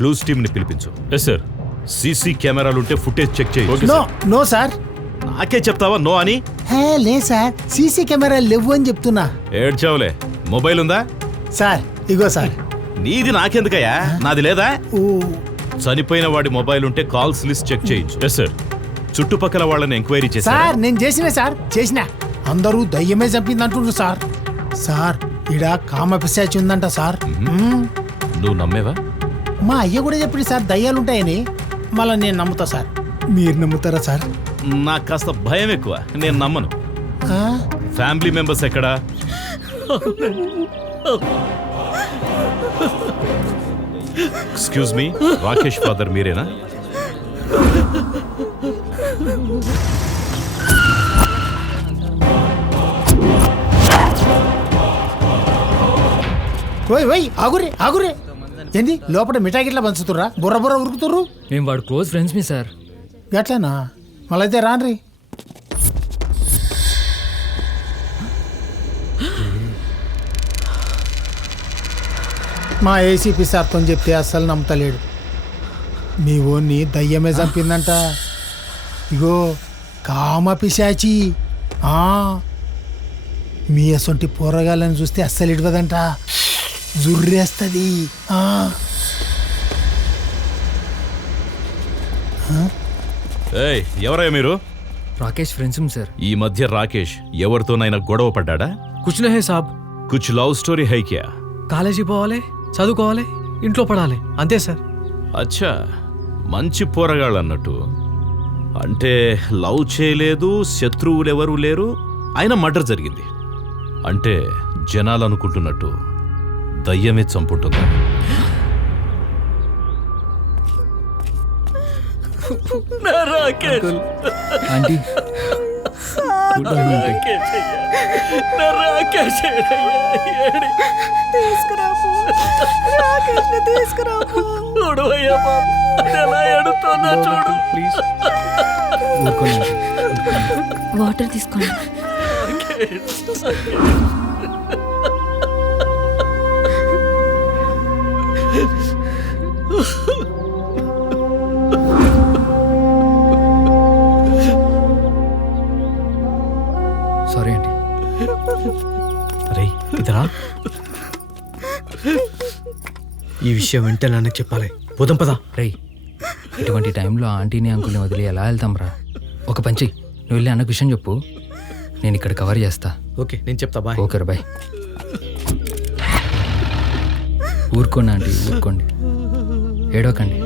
Clues team ని పిలిపించు. Yes sir. CC కెమెరాలుంటే ఫుటేజ్ చెక్ చేయి. No no sir. నాకే చెప్తావా నో అని? లే సార్, సీసీ కెమెరా లేవు అని చెప్తున్నా. ఏడ్చావులే. మొబైల్ ఉందా? సార్ ఇగో సార్. నీది నాకెందుకయ్యా, నాది లేదా? ఓ చనిపోయిన వాడి మొబైల్ ఉంటే కాల్స్ లిస్ట్ చెక్ చేయించు. Yes sir. చుట్టుపక్కల వాళ్ళని ఎంక్వైరీ చేశా. సార్ నేను చేసిన అందరూ దయ్యమే చంపింది అంటుండ్రు సార్. సార్ ఇడ కామ పిశాచి ఉందంట సార్. నువ్వు నమ్మేవా? మా అయ్య కూడా చెప్పింది సార్ దయ్యాలుంటాయని. మళ్ళీ నేను నమ్ముతా సార్. మీరు నమ్ముతారా సార్? నాకు కాస్త భయం ఎక్కువ, నేను నమ్మను. ఫ్యామిలీ మెంబర్స్ ఎక్కడా? ఎక్స్క్యూజ్ మీ, రాకేష్ ఫాదర్ మీరేనా? ఓయ్ ఆగురే ఏంది లోపల మిఠాయి గిట్లా పంచుతుర్రా? బుర్ర ఉరుకుతుర్రు. మేము వాడు క్లోజ్ ఫ్రెండ్స్ మీ సార్. గట్లనా? మళ్ళైతే రాన్రి. మా ఏసీపీ సార్తో చెప్తే అస్సలు నమ్ముతలేడు. మీ ఓన్ని దయ్యమే చంపిందంట. ఇగో కామ పిశాచి. మీ అసొంటి పోరగాళ్ళని చూస్తే అస్సలు ఇడవదంట, జుర్రేస్తుంది. ఎవరయ్యా మీరు? Rakesh friends sir. ఈ మధ్య రాకేష్ ఎవరితోనైనా గొడవ పడ్డా? కుచ్ నహే సాబ్. కుచ్ లవ్ స్టోరీ హై క్యా? కాలేజీ పోవాలి, చదువుకోవాలి, ఇంట్లో పడాలి, అంతే సార్. అచ్చా, మంచి పోరగాళ్ళు అన్నట్టు. అంటే లవ్ చేయలేదు, శత్రువులు ఎవరూ లేరు, అయినా మర్డర్ జరిగింది. అంటే జనాలు అనుకుంటున్నట్టు దయ్యమే చంపుంటుందా? ఆంటీ వాటర్ తీసుకోండి. Sorry aunty. అరే ఇతరా, ఈ విషయం వెంటనే నాన్నకి చెప్పాలి. పోదాం పదా. రేయ్, ఇటువంటి టైంలో ఆంటీని అంకుల్ని వదిలి ఎలా వెళ్తాం రా? ఒక పంచి, నువ్వు వెళ్ళి అన్నకు విషయం చెప్పు, నేను ఇక్కడ కవర్ చేస్తా. ఓకే నేను చెప్తా. బాయ్. Okay bye. ఊరుకోండి ఆంటీ, ఊరుకోండి, ఏడవకండి.